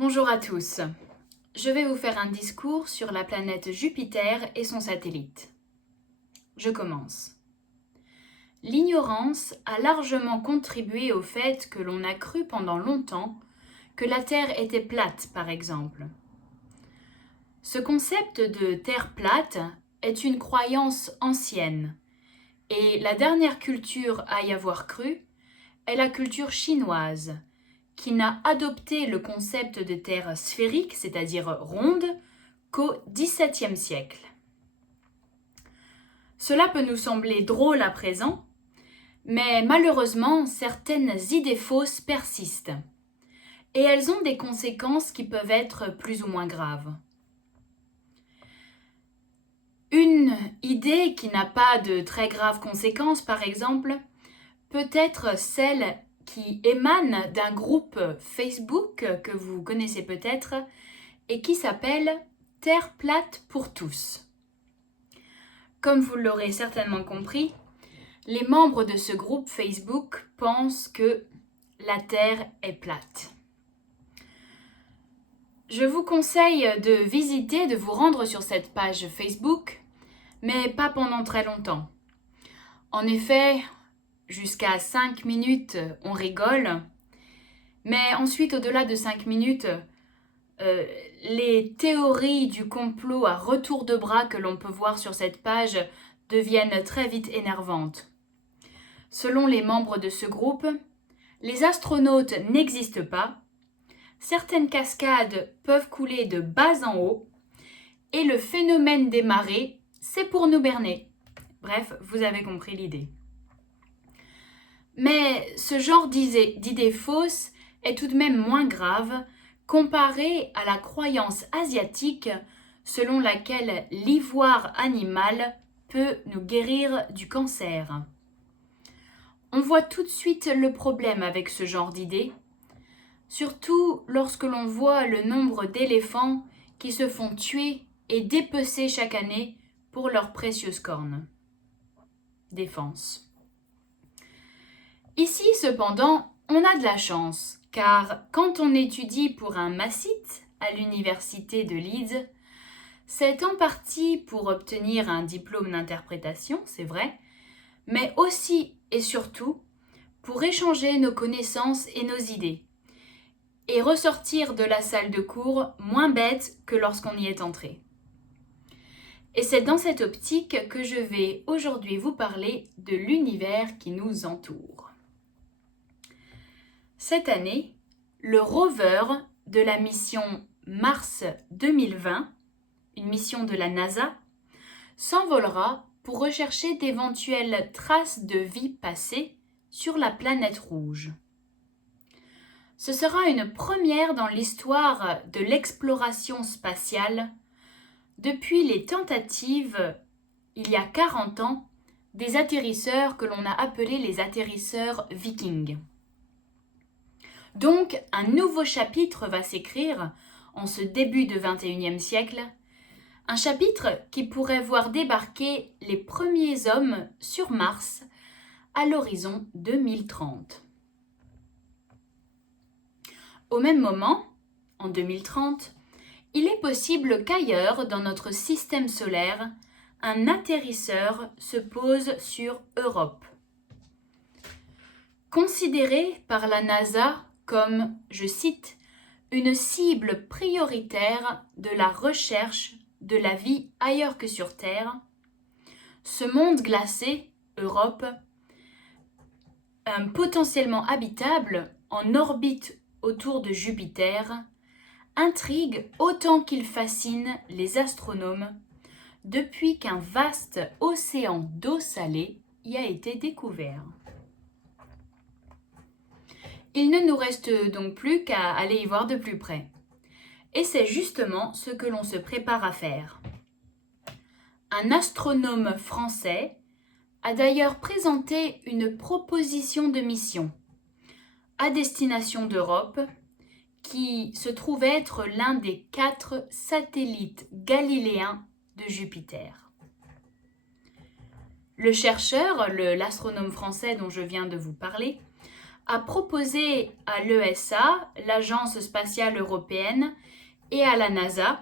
Bonjour à tous. Je vais vous faire un discours sur la planète Jupiter et son satellite. Je commence. L'ignorance a largement contribué au fait que l'on a cru pendant longtemps que la Terre était plate, par exemple. Ce concept de Terre plate est une croyance ancienne, et la dernière culture à y avoir cru est la culture chinoise, qui n'a adopté le concept de Terre sphérique, c'est-à-dire ronde, qu'au XVIIe siècle. Cela peut nous sembler drôle à présent, mais malheureusement, certaines idées fausses persistent, et elles ont des conséquences qui peuvent être plus ou moins graves. Une idée qui n'a pas de très graves conséquences, par exemple, peut être celle qui émane d'un groupe Facebook que vous connaissez peut-être et qui s'appelle Terre plate pour tous. Comme vous l'aurez certainement compris, les membres de ce groupe Facebook pensent que la Terre est plate. Je vous conseille de visiter, de vous rendre sur cette page Facebook, mais pas pendant très longtemps. En effet, jusqu'à 5 minutes, on rigole, mais ensuite, au-delà de 5 minutes, les théories du complot à retour de bras que l'on peut voir sur cette page deviennent très vite énervantes. Selon les membres de ce groupe, les astronautes n'existent pas, certaines cascades peuvent couler de bas en haut, et le phénomène des marées, c'est pour nous berner. Bref, vous avez compris l'idée. Mais ce genre d'idée fausse est tout de même moins grave comparé à la croyance asiatique selon laquelle l'ivoire animal peut nous guérir du cancer. On voit tout de suite le problème avec ce genre d'idée, surtout lorsque l'on voit le nombre d'éléphants qui se font tuer et dépecer chaque année pour leurs précieuses cornes. Défense. Ici, cependant, on a de la chance, car quand on étudie pour un MASIT à l'université de Leeds, c'est en partie pour obtenir un diplôme d'interprétation, c'est vrai, mais aussi et surtout pour échanger nos connaissances et nos idées, et ressortir de la salle de cours moins bête que lorsqu'on y est entré. Et c'est dans cette optique que je vais aujourd'hui vous parler de l'univers qui nous entoure. Cette année, le rover de la mission Mars 2020, une mission de la NASA, s'envolera pour rechercher d'éventuelles traces de vie passée sur la planète rouge. Ce sera une première dans l'histoire de l'exploration spatiale depuis les tentatives, il y a 40 ans, des atterrisseurs que l'on a appelés les atterrisseurs vikings. Donc, un nouveau chapitre va s'écrire en ce début de XXIe siècle, un chapitre qui pourrait voir débarquer les premiers hommes sur Mars à l'horizon 2030. Au même moment, en 2030, il est possible qu'ailleurs dans notre système solaire, un atterrisseur se pose sur Europe. Considéré par la NASA comme, je cite, une cible prioritaire de la recherche de la vie ailleurs que sur Terre, ce monde glacé, Europe, potentiellement habitable en orbite autour de Jupiter, intrigue autant qu'il fascine les astronomes depuis qu'un vaste océan d'eau salée y a été découvert. Il ne nous reste donc plus qu'à aller y voir de plus près. Et c'est justement ce que l'on se prépare à faire. Un astronome français a d'ailleurs présenté une proposition de mission à destination d'Europe qui se trouve être l'un des 4 satellites galiléens de Jupiter. Le chercheur, l'astronome français dont je viens de vous parler, a proposé à l'ESA, l'Agence spatiale européenne, et à la NASA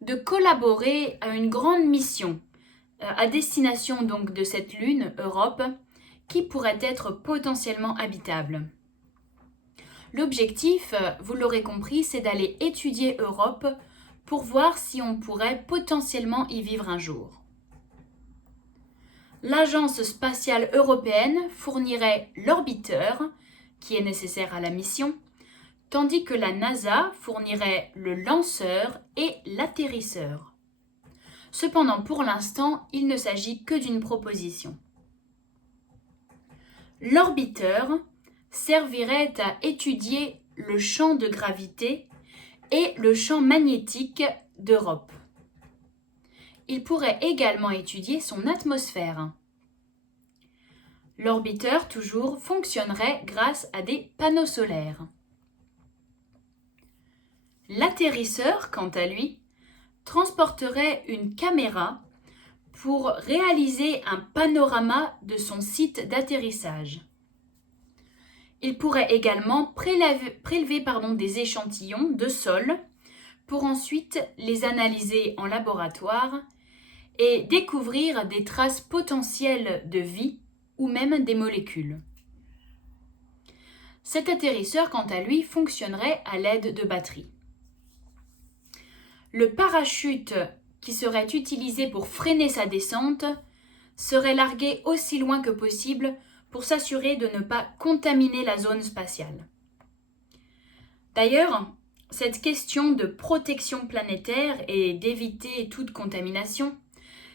de collaborer à une grande mission à destination donc de cette lune, Europe, qui pourrait être potentiellement habitable. L'objectif, vous l'aurez compris, c'est d'aller étudier Europe pour voir si on pourrait potentiellement y vivre un jour. L'Agence spatiale européenne fournirait l'orbiteur, qui est nécessaire à la mission, tandis que la NASA fournirait le lanceur et l'atterrisseur. Cependant, pour l'instant, il ne s'agit que d'une proposition. L'orbiteur servirait à étudier le champ de gravité et le champ magnétique d'Europe. Il pourrait également étudier son atmosphère. L'orbiteur, toujours, fonctionnerait grâce à des panneaux solaires. L'atterrisseur, quant à lui, transporterait une caméra pour réaliser un panorama de son site d'atterrissage. Il pourrait également prélever des échantillons de sol pour ensuite les analyser en laboratoire et découvrir des traces potentielles de vie ou même des molécules. Cet atterrisseur, quant à lui, fonctionnerait à l'aide de batteries. Le parachute qui serait utilisé pour freiner sa descente serait largué aussi loin que possible pour s'assurer de ne pas contaminer la zone spatiale. D'ailleurs, cette question de protection planétaire et d'éviter toute contamination,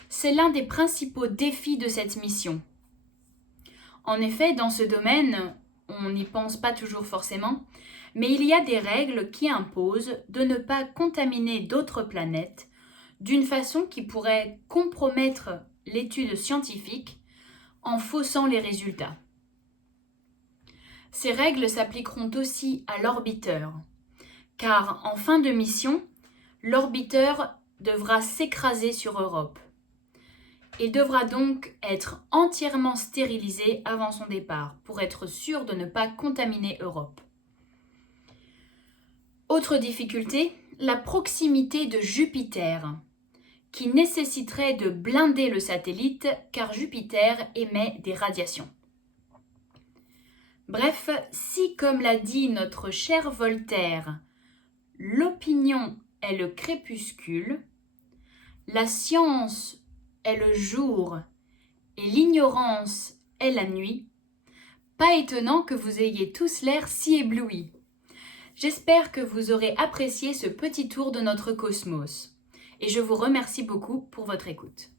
c'est l'un des principaux défis de cette mission. En effet, dans ce domaine, on n'y pense pas toujours forcément, mais il y a des règles qui imposent de ne pas contaminer d'autres planètes d'une façon qui pourrait compromettre l'étude scientifique en faussant les résultats. Ces règles s'appliqueront aussi à l'orbiteur, car en fin de mission, l'orbiteur devra s'écraser sur Europe. Il devra donc être entièrement stérilisé avant son départ pour être sûr de ne pas contaminer Europe. Autre difficulté, la proximité de Jupiter, qui nécessiterait de blinder le satellite car Jupiter émet des radiations. Bref, si, comme l'a dit notre cher Voltaire, l'opinion est le crépuscule, la science est le jour et l'ignorance est la nuit, pas étonnant que vous ayez tous l'air si éblouis. J'espère que vous aurez apprécié ce petit tour de notre cosmos et je vous remercie beaucoup pour votre écoute.